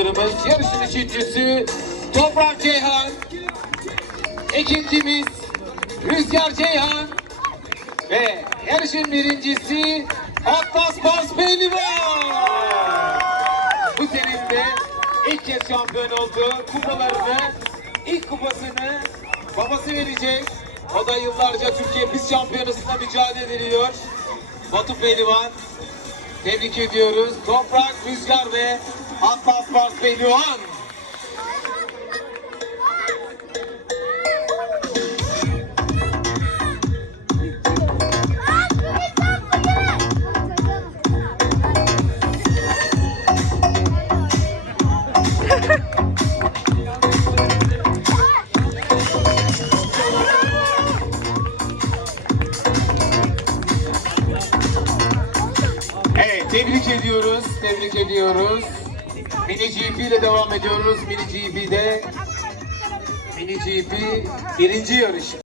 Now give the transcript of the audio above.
yarışmacılarımız. Yarışın üçüncüsü Toprak Ceyhan. İkincimiz Rüzgar Ceyhan. Ve yarışın birincisi Atlas Bas Pehlivan. Bu seride ilk kez şampiyon oldu. Kupalarını, ilk kupasını babası verecek. O da yıllarca Türkiye pist şampiyonasında mücadele ediyor. Batu Pehlivan. Tebrik ediyoruz. Toprak, Rüzgar ve Atlas Bars Pehlivan. Evet, tebrik ediyoruz, tebrik ediyoruz. Mini GP ile devam ediyoruz. Mini GP'de Mini GP birinci yarış.